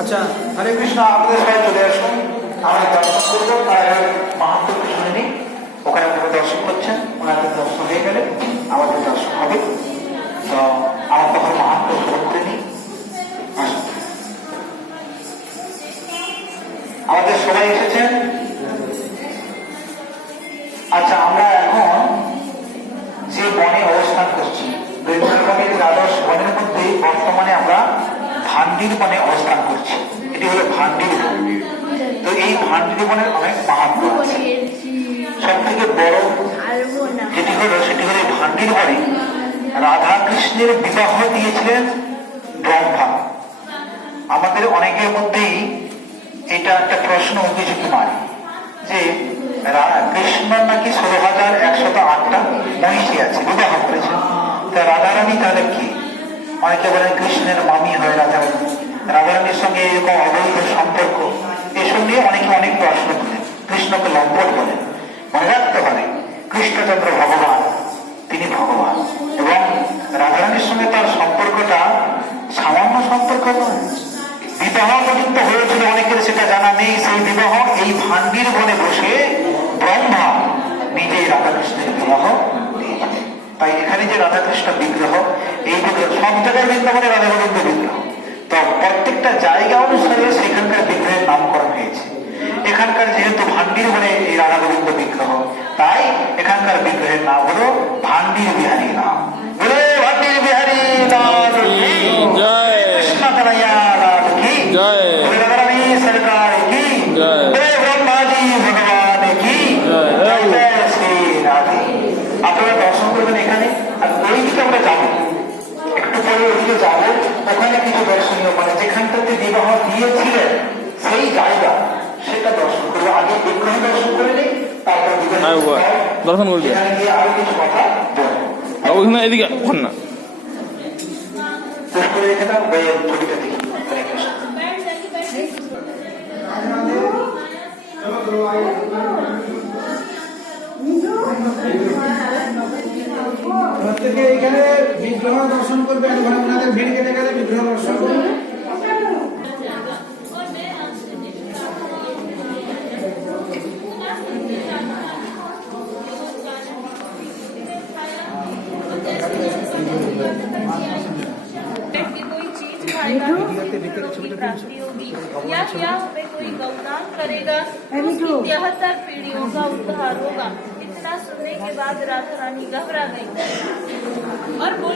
আচ্ছা, হরে কৃষ্ণ। আপনাদের সবাই চলে আসুন, আমরা দর্শন করবো। তার মাহাত্ম শুনে নিই। ওখানে আপনারা দর্শন করছেন, ওনাদের দর্শন হয়ে গেলে আমাদের দর্শন হবে। তো আমার তখন মাহাত্ম শুরু করে নিই। আমাদের সবাই এসেছেন। আচ্ছা, আমরা এখন যে বনে অবস্থান করছি, বৃন্দাবনের দ্বাদশ বনের মধ্যে বর্তমানে আমরা ভান্ডির বনে অবস্থান করছি। এটি হলো ভান্ডির বন। তো এই ভান্ডির বনের অনেক মাহাত্ম্য আছে। সব থেকে বড় যেটি হলো সেটি হলো ভান্ডির বনে রাধা কৃষ্ণের বিবাহ দিয়েছিলেন ব্রহ্মা। আমাদের অনেকের মধ্যেই এটা একটা প্রশ্ন অভিযোগ মানে যে কৃষ্ণ নাকি 16,108টা মহিষী আছে, বিবাহ করেছে। তা রাধারানী তাহলে কি? অনেকে বলেন কৃষ্ণের মামি হয় রাধারানী, রাধারানীর সঙ্গে এরকম অবৈধ সম্পর্ক, এসব নিয়ে অনেকে অনেক প্রশ্ন করেন। কৃষ্ণকে লম্পট বলেন। মনে রাখতে হবে কৃষ্ণচন্দ্র ভগবান, তিনি ভগবান, এবং রাধারানীর সঙ্গে তার সম্পর্কটা সামান্য সম্পর্ক নয়। বিবাহ পর্যন্ত হয়েছিল, অনেকের সেটা জানা নেই। সেই বিবাহ এই ভান্ডির বনে বসে ব্রহ্মা নিজেই রাধাকৃষ্ণের বিবাহ দিয়েছিলেন। তাই এখানে যে রাধাকৃষ্ণ বিগ্রহ, এই বিগ্রহ সব জায়গায় বৃন্দাবনে রাধা গোবিন্দ বিগ্রহ, তো প্রত্যেকটা জায়গা অনুসারে সেখানকার বিগ্রহের নামকরণ হয়েছে। এখানকার যেহেতু ভান্ডির বনে এই রাধা গোবিন্দ বিগ্রহ, তাই এখানকার বিগ্রহের নাম হলো ভান্ডির বিহারী নাম। ভান্ডির বিহারী লাল কি জয়, কৃষ্ণ কানাইয়া লাল কি জয়, রাধারানী সরকার কি জয়, ব্রহ্মাজি ভগবান কি জয়, জয় শ্রী রাধে। আপনারা দর্শন করবেন এখানে। আর ওই দিকে আমরা যাবো, একটু পরে ওইদিকে যাবো। ওখানে কিছু দর্শনীয় মানে যেখানটাতে বিবাহ দিয়েছিলেন সেই জায়গা, সেটা দর্শন করবো। আগে বিগ্রহ দর্শন করে নিই, তারপর দর্শন করবি। এখানে গিয়ে আরো কিছু কথা বলবো। ওইখানে এদিকে না করে রেখে দাও, বইয়ের ছবিটা দেখি। প্রত্যেকে এখানে বিগ্রহ দর্শন করবেন। ওনাদের ভিড় কেটে গেলে বিগ্রহ দর্শন করবেন। या क्या हमें कोई गौदान करेगा, उसकी 73 पीढ़ियों का उद्धार होगा। इतना सुनने के बाद राधा रानी घबरा गई और